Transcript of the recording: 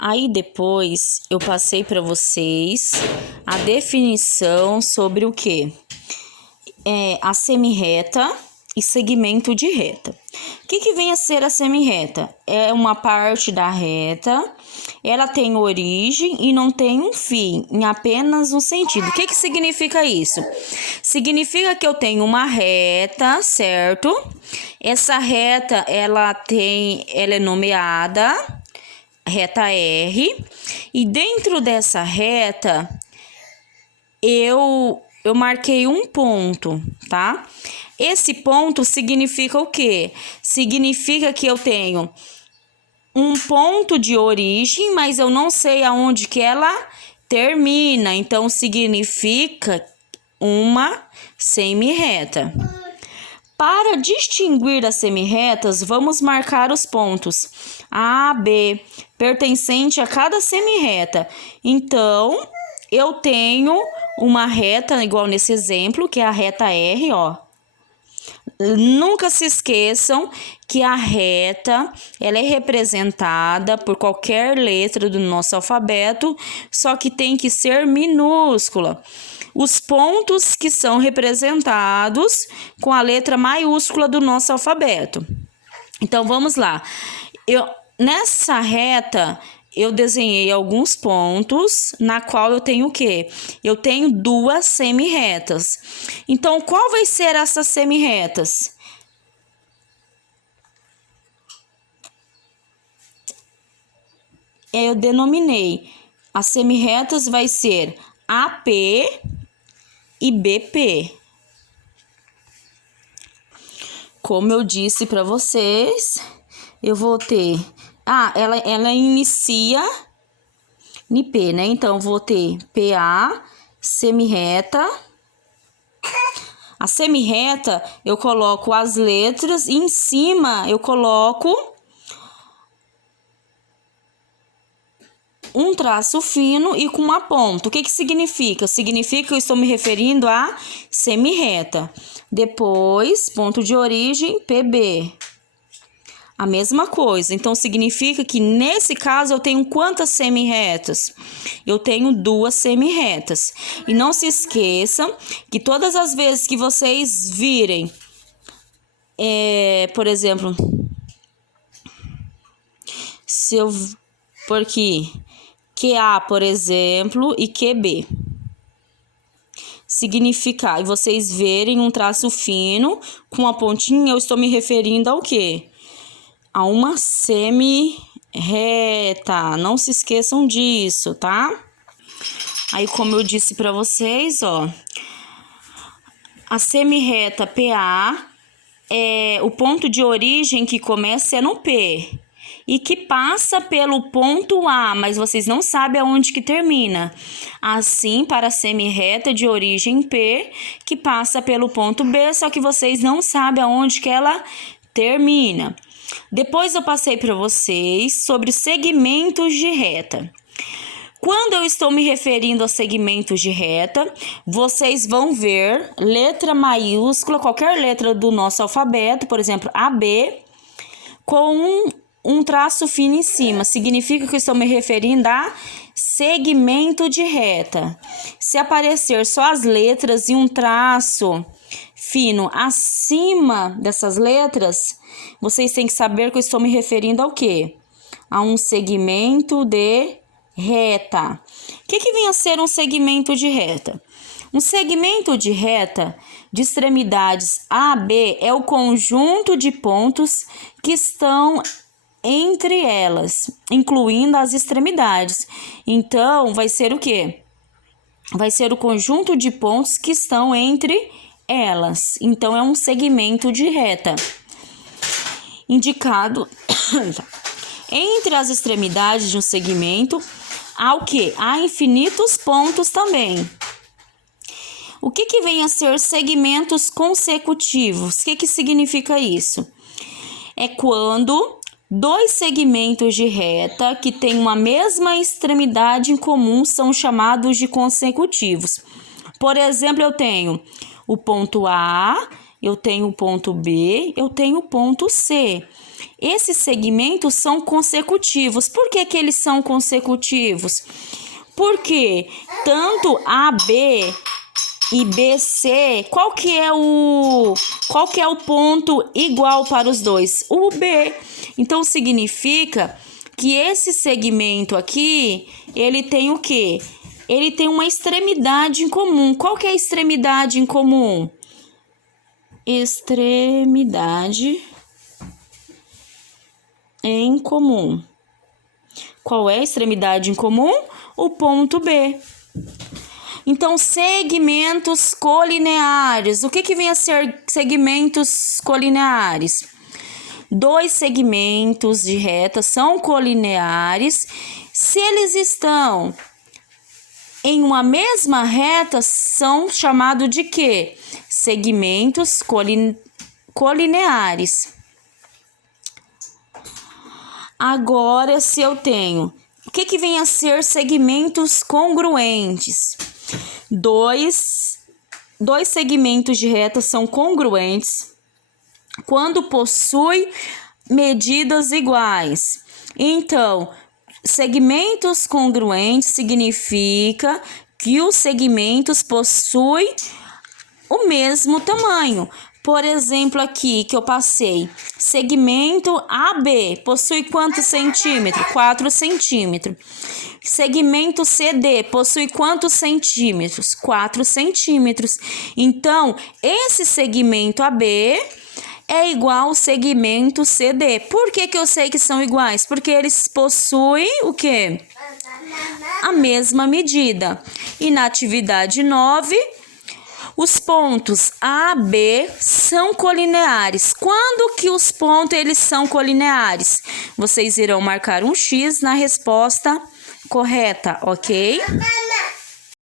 Aí depois eu passei para vocês a definição sobre o que? A semirreta e segmento de reta. O que vem a ser a semirreta? É uma parte da reta, ela tem origem e não tem um fim, em apenas um sentido. O que significa isso? Significa que eu tenho uma reta, certo? Essa reta, ela é nomeada reta R, e dentro dessa reta eu marquei um ponto, tá? Esse ponto significa o quê? Significa que eu tenho um ponto de origem, mas eu não sei aonde que ela termina, então significa uma semirreta. Para distinguir as semirretas, vamos marcar os pontos A, B, pertencente a cada semirreta. Então, eu tenho uma reta, igual nesse exemplo, que é a reta R, ó. Nunca se esqueçam que a reta, ela é representada por qualquer letra do nosso alfabeto, só que tem que ser minúscula. Os pontos que são representados com a letra maiúscula do nosso alfabeto. Então, vamos lá. Nessa reta, eu desenhei alguns pontos, na qual eu tenho o quê? Eu tenho duas semirretas. Então, qual vai ser essas semirretas? Eu denominei. As semirretas vai ser AP e BP. Como eu disse para vocês, eu vou ter... ela inicia em P, né? Então, eu vou ter PA, semirreta. A semirreta, eu coloco as letras e em cima eu coloco um traço fino e com uma ponta. O que significa? Significa que eu estou me referindo a semirreta. Depois, ponto de origem, PB. A mesma coisa. Então, significa que nesse caso eu tenho quantas semirretas? Eu tenho duas semirretas. E não se esqueçam que todas as vezes que vocês virem, por exemplo, se eu por aqui, QA, por exemplo, e QB. Significar, e vocês verem um traço fino com a pontinha, eu estou me referindo ao quê? A uma semirreta. Não se esqueçam disso, tá? Aí, como eu disse para vocês, ó, a semirreta PA o ponto de origem que começa é no P e que passa pelo ponto A, mas vocês não sabem aonde que termina. Assim, para a semirreta de origem P, que passa pelo ponto B, só que vocês não sabem aonde que ela termina. Depois eu passei para vocês sobre segmentos de reta. Quando eu estou me referindo a segmentos de reta, vocês vão ver letra maiúscula, qualquer letra do nosso alfabeto, por exemplo, AB, com um traço fino em cima. Significa que eu estou me referindo a segmento de reta. Se aparecer só as letras e um traço fino acima dessas letras, vocês têm que saber que eu estou me referindo ao quê? A um segmento de reta. O que vem a ser um segmento de reta? Um segmento de reta de extremidades A a B é o conjunto de pontos que estão entre elas, incluindo as extremidades. Então, vai ser o quê? Vai ser o conjunto de pontos que estão entre elas. Então, é um segmento de reta. Indicado entre as extremidades de um segmento, há o quê? Há infinitos pontos também. O que vem a ser segmentos consecutivos? O que significa isso? É quando dois segmentos de reta que têm uma mesma extremidade em comum são chamados de consecutivos. Por exemplo, eu tenho o ponto A eu tenho o ponto B, eu tenho o ponto C. Esses segmentos são consecutivos. Por que que eles são consecutivos? Porque tanto AB e BC, qual que é o ponto igual para os dois? O B. Então significa que esse segmento aqui, ele tem o quê? Ele tem uma extremidade em comum. Qual que é a extremidade em comum? Extremidade em comum. Qual é a extremidade em comum? O ponto B. Então, segmentos colineares. O que vem a ser segmentos colineares? Dois segmentos de reta são colineares se eles estão em uma mesma reta, são chamados de quê? Segmentos colineares. Agora, se eu tenho, o que vem a ser segmentos congruentes? Dois segmentos de reta são congruentes quando possuem medidas iguais. Então, segmentos congruentes significa que os segmentos possuem o mesmo tamanho. Por exemplo, aqui que eu passei, segmento AB possui quantos centímetros? 4 centímetros. Segmento CD possui quantos centímetros? 4 centímetros. Então, esse segmento AB é igual ao segmento CD. Por que eu sei que são iguais? Porque eles possuem o quê? A mesma medida. E na atividade 9, os pontos A, B são colineares. Quando que os pontos eles são colineares? Vocês irão marcar um X na resposta correta, ok?